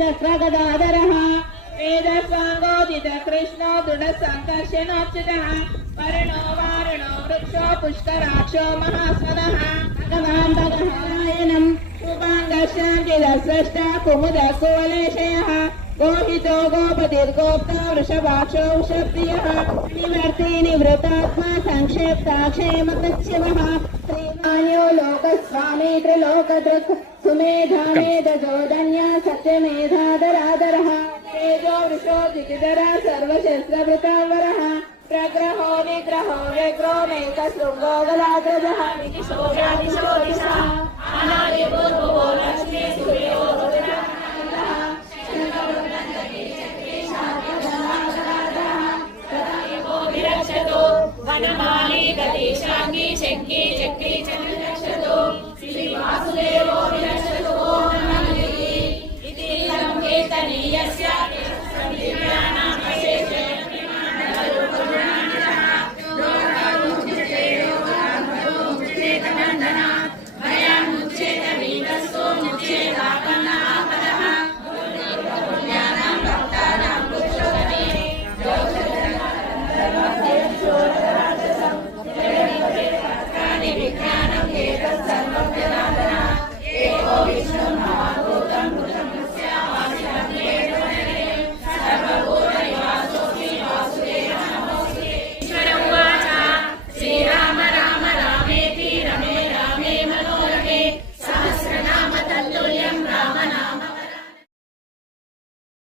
चक्रगदाधरः वेदस्वाङ्गोदित कृष्णो दृढसङ्कर्षणोच्युतः वरुणो वारुणो वृक्षो पुष्कराक्षो महास्मदः भगवान् भगवायनं रूपाङ्गश्याञ्चिदस्रष्टा कुमुदकुवलेशयः गोहितो गोपतिर्गोप्ता वृषभाक्षो वृषप्रियः निवर्ति निवृतात्मा संक्षेप्ताक्षेमकृच्छिवः श्रीमान्यो लोकस्वामी त्रिलोकदृक् सुमेधा मेधजोधन्या सत्यमेधाधराधरः तेजो वृषो जितिधरः सर्वशस्त्रवृतावरः प्रग्रहो विग्रहो व्यग्रो मेकशृङ्गो गदाग्रजः विकिशोषादिशोदिशः अनादिपूर्वो लक्ष्मी सूर्यो वनमाली गतिशांगी शंकी चक्री चक्रक्षतो श्री वासुदेवो विलक्षतो नमः इति कीर्तनीयस्य